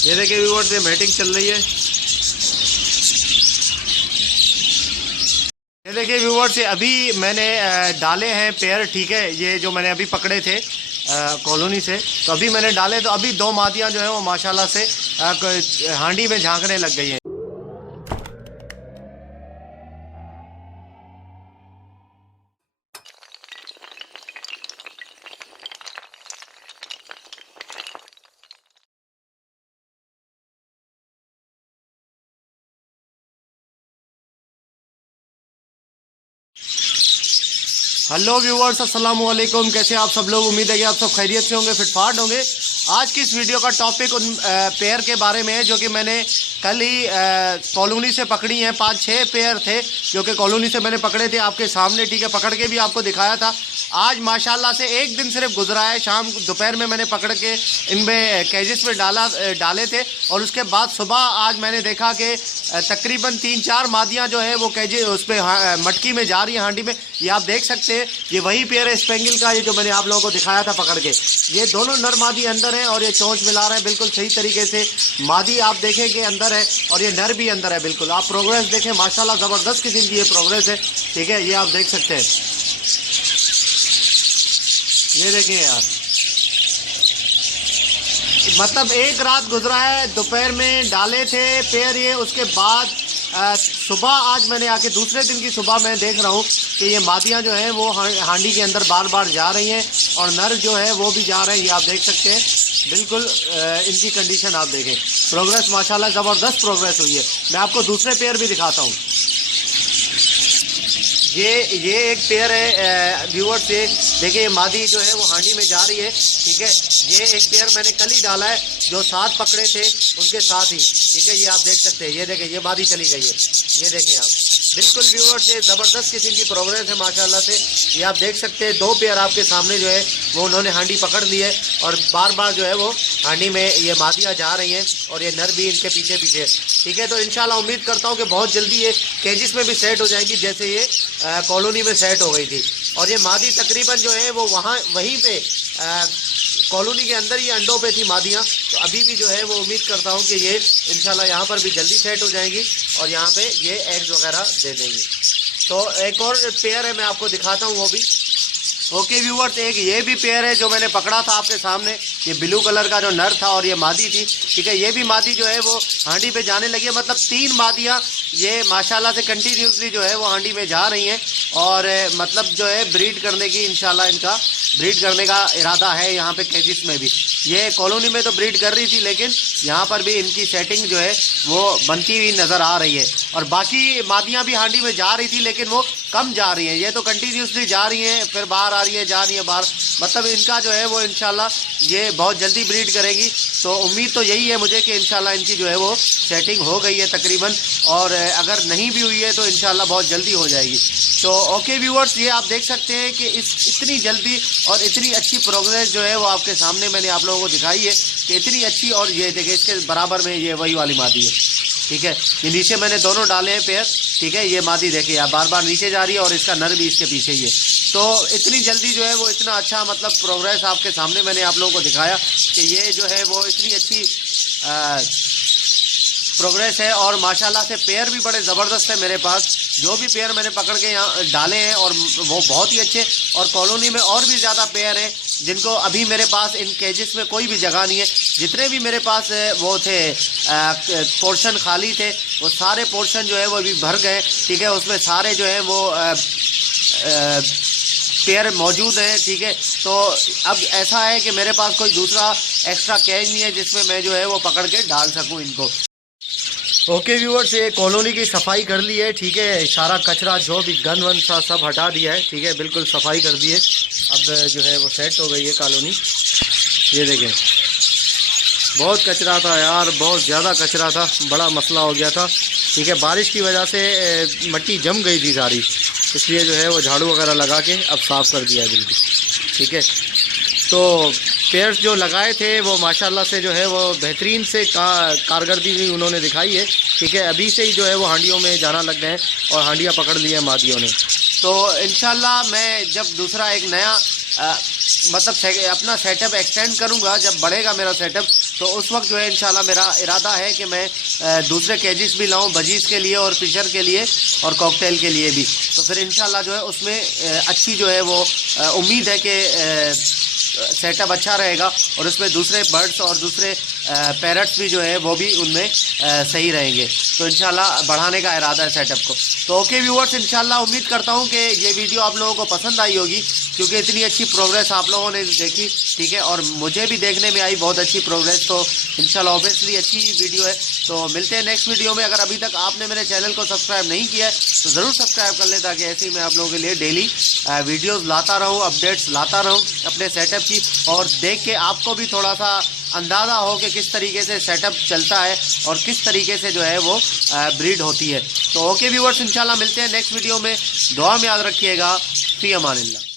ये देखिए व्यूअर्स, ये मैटिंग चल रही है। ये देखिए व्यूअर्स, ये अभी मैंने डाले हैं पेयर, ठीक है। ये जो मैंने अभी पकड़े थे कॉलोनी से, तो अभी मैंने डाले, तो अभी दो मादियाँ जो है वो माशाल्लाह से हांडी में झांकने लग गई हैं। हेलो व्यूअर्स, अस्सलाम वालेकुम। कैसे आप सब लोग? उम्मीद है कि आप सब खैरियत से होंगे, फिटफाट होंगे। आज की इस वीडियो का टॉपिक उन पेयर के बारे में है जो कि मैंने कल ही कॉलोनी से पकड़ी हैं। 5-6 पेयर थे जो कि कॉलोनी से मैंने पकड़े थे आपके सामने, ठीक है। पकड़ के भी आपको दिखाया था। आज माशाल्लाह से एक दिन सिर्फ गुजरा है, शाम दोपहर में मैंने पकड़ के इनमें कैजेस में डाले थे, और उसके बाद सुबह आज मैंने देखा कि तकरीबन 3-4 मादियाँ जो है वो कैजे उस पर मटकी में जा रही है, हांडी में। ये आप देख सकते हैं, ये वही पेयर है स्पेंगल का, ये जो मैंने आप लोगों को दिखाया था पकड़ के। ये दोनों नर मादी अंदर है और ये चोंच मिला रहे हैं बिल्कुल सही तरीके से। मादी आप देखें कि अंदर है और ये नर भी अंदर है। बिल्कुल आप प्रोग्रेस देखें, माशाल्लाह ज़बरदस्त किस्म की ये प्रोग्रेस है, ठीक है। ये आप देख सकते हैं, ये देखिए यार, मतलब एक रात गुजरा है, दोपहर में डाले थे पेयर ये। उसके बाद सुबह आज मैंने आके दूसरे दिन की सुबह मैं देख रहा हूँ कि ये मादियाँ जो हैं वो हांडी के अंदर बार बार जा रही हैं, और नर जो है वो भी जा रहे हैं। ये आप देख सकते हैं बिल्कुल। इनकी कंडीशन आप देखें, प्रोग्रेस माशाल्लाह ज़बरदस्त प्रोग्रेस हुई है। मैं आपको दूसरे पेयर भी दिखाता हूँ। ये एक पेयर है व्यूअर्स, ये देखिए, मादी जो है वो हांडी में जा रही है, ठीक है। ये एक पेयर मैंने कल ही डाला है, जो 7 पकड़े थे उनके साथ ही, ठीक है। ये आप देख सकते हैं, ये देखें, ये मादी चली गई है, ये देखें आप बिल्कुल व्यूअर्स। ये ज़बरदस्त किस्म की प्रोग्रेस है माशाल्लाह से। ये आप देख सकते हैं, 2 पेयर आपके सामने जो है वो उन्होंने हांडी पकड़ ली है, और बार बार जो है वो हांडी में ये मादियाँ जा रही हैं, और ये नर भी इनके पीछे पीछे, ठीक है। तो इंशाल्लाह उम्मीद करता हूँ कि बहुत जल्दी ये केजिस में भी सेट हो जाएगी, जैसे ये कॉलोनी में सेट हो गई थी। और ये मादी तकरीबन जो है वो वहीं पे कॉलोनी के अंदर ये अंडों पे थी मादियाँ। तो अभी भी जो है वो उम्मीद करता हूँ कि ये इंशाल्लाह यहाँ पर भी जल्दी सेट हो जाएंगी, और यहाँ पे ये एग्स वगैरह दे देंगी। तो एक और पेयर है, मैं आपको दिखाता हूँ वो भी। ओके व्यूअर्स, एक ये भी पेयर है जो मैंने पकड़ा था आपके सामने। ये ब्लू कलर का जो नर था और ये मादी थी, ठीक है। ये भी मादी जो है वो हांडी पे जाने लगी है, मतलब 3 मादियाँ ये माशाल्लाह से कंटिन्यूसली जो है वो हांडी में जा रही हैं, और मतलब जो है ब्रीड करने की इंशाल्लाह इनका ब्रीड करने का इरादा है यहाँ पे कैजिस में भी। ये कॉलोनी में तो ब्रीड कर रही थी, लेकिन यहाँ पर भी इनकी सेटिंग जो है वो बनती हुई नज़र आ रही है। और बाकी मादियाँ भी हांडी में जा रही थी, लेकिन वो कम जा रही हैं। ये तो कंटिन्यूसली जा रही हैं, फिर बाहर आ रही है, जा रही है बाहर, मतलब इनका जो है वो इंशाल्लाह ये बहुत जल्दी ब्रीड करेंगी। तो उम्मीद तो यही है मुझे कि इंशाल्लाह इनकी जो है वो सेटिंग हो गई है तकरीबन, और अगर नहीं भी हुई है तो इंशाल्लाह बहुत जल्दी हो जाएगी। तो ओके व्यूअर्स, ये आप देख सकते हैं कि इतनी जल्दी और इतनी अच्छी प्रोग्रेस जो है वो आपके सामने मैंने आप लोगों को दिखाई है कि इतनी अच्छी। और ये देखिए, इसके बराबर में ये वही वाली मादी है, ठीक है। ये नीचे मैंने दोनों डाले हैं पेयर, ठीक है। ये मादी देखिए आप बार बार नीचे जा रही है, और इसका नर भी इसके पीछे ही है। तो इतनी जल्दी जो है वो इतना अच्छा मतलब प्रोग्रेस आपके सामने मैंने आप लोगों को दिखाया कि ये जो है वो इतनी अच्छी प्रोग्रेस है। और माशाल्लाह से पेयर भी बड़े ज़बरदस्त है मेरे पास। जो भी पेयर मैंने पकड़ के यहाँ डाले हैं और वो बहुत ही अच्छे, और कॉलोनी में और भी ज़्यादा पेयर हैं जिनको अभी मेरे पास इन केजेस में कोई भी जगह नहीं है। जितने भी मेरे पास वो थे पोर्शन खाली थे, वो सारे पोर्शन जो है वो अभी भर गए, ठीक है। उसमें सारे जो है वो पेयर मौजूद हैं, ठीक है। तो अब ऐसा है कि मेरे पास कोई दूसरा एक्स्ट्रा कैज नहीं है जिसमें मैं जो है वो पकड़ के डाल सकूं इनको। ओके व्यूअर्स, ये कॉलोनी की सफाई कर ली है, ठीक है। सारा कचरा जो भी गन वन सा सब हटा दिया है, ठीक है। बिल्कुल सफाई कर दी है। अब जो है वो सेट हो गई है कॉलोनी। ये देखें, बहुत कचरा था यार, बहुत ज़्यादा कचरा था, बड़ा मसला हो गया था, ठीक है। बारिश की वजह से मिट्टी जम गई थी सारी, इसलिए जो है वो झाड़ू वगैरह लगा के अब साफ़ कर दिया है बिल्कुल, ठीक है। तो पेयर्स जो लगाए थे वो माशाल्लाह से जो है वो बेहतरीन से कारकर्दगी भी उन्होंने दिखाई है, ठीक है। अभी से ही जो है वो हांडियों में जाना लग गए हैं, और हांडियाँ पकड़ ली हैं मादियों ने। तो इंशाल्लाह मैं जब दूसरा एक नया मतलब अपना सेटअप एक्सटेंड करूंगा, जब बढ़ेगा मेरा सेटअप, तो उस वक्त जो है इंशाल्लाह मेरा इरादा है कि मैं दूसरे केजेस भी लाऊं बजीज के लिए और फिशर के लिए और कॉकटेल के लिए भी। तो फिर इंशाल्लाह जो है उसमें अच्छी जो है वो उम्मीद है कि सेटअप अच्छा रहेगा और उसमें दूसरे बर्ड्स और दूसरे पैरट्स भी जो है वो भी उनमें सही रहेंगे। तो इंशाल्लाह बढ़ाने का इरादा है सेटअप को। तो ओके व्यूअर्स, इंशाल्लाह उम्मीद करता हूँ कि ये वीडियो आप लोगों को पसंद आई होगी, क्योंकि इतनी अच्छी प्रोग्रेस आप लोगों ने देखी, ठीक है, और मुझे भी देखने में आई बहुत अच्छी प्रोग्रेस। तो इंशाल्लाह ऑब्वियसली अच्छी वीडियो है। तो मिलते हैं नेक्स्ट वीडियो में। अगर अभी तक आपने मेरे चैनल को सब्सक्राइब नहीं किया है तो ज़रूर सब्सक्राइब कर लें, ताकि ऐसे ही मैं आप लोगों के लिए डेली वीडियोज़ लाता रहूँ, अपडेट्स लाता रहूँ अपने सेटअप की, और देख के आपको भी थोड़ा सा अंदाज़ा हो कि किस तरीके से सेटअप चलता है और किस तरीके से जो है वो ब्रीड होती है। तो ओके व्यूअर्स, इंशाल्लाह मिलते हैं नेक्स्ट वीडियो में। दुआ में याद रखिएगा। फी अमानिल्लाह।